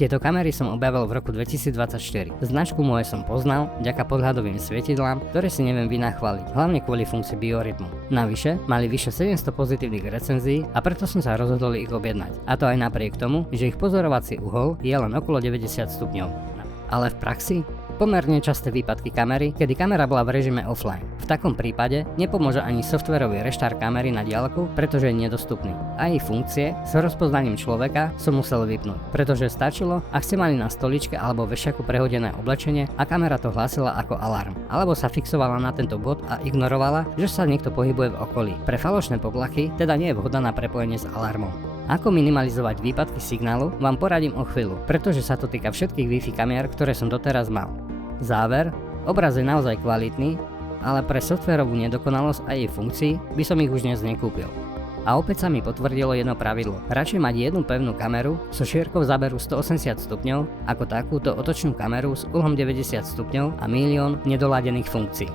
Tieto kamery som objavil v roku 2024. Značku moje som poznal vďaka podhľadovým svietidlám, ktoré si neviem vynachváliť, hlavne kvôli funkcii biorytmu. Navyše mali vyše 700 pozitívnych recenzií a preto som sa rozhodol ich objednať. A to aj napriek tomu, že ich pozorovací uhol je len okolo 90 stupňov. Ale v praxi? Pomerne časté výpadky kamery, kedy kamera bola v režime offline. V takom prípade nepomôže ani softwarový reštart kamery na diaľku, pretože je nedostupný. A jej funkcie s rozpoznaním človeka som musel vypnúť, pretože stačilo, ak ste mali na stoličke alebo vešiaku prehodené oblečenie a kamera to hlásila ako alarm, alebo sa fixovala na tento bod a ignorovala, že sa niekto pohybuje v okolí. Pre falošné poplachy teda nie je vhodná na prepojenie s alarmom. Ako minimalizovať výpadky signálu vám poradím o chvíľu, pretože sa to týka všetkých Wi-Fi kamier, ktoré som doteraz mal. Záver, obraz je naozaj kvalitný, ale pre softwarovú nedokonalosť a jej funkcií by som ich už dnes nekúpil. A opäť sa mi potvrdilo jedno pravidlo. Radšej mať jednu pevnú kameru so šírkou záberu 180 stupňov ako takúto otočnú kameru s uhlom 90 stupňov a milión nedoladených funkcií.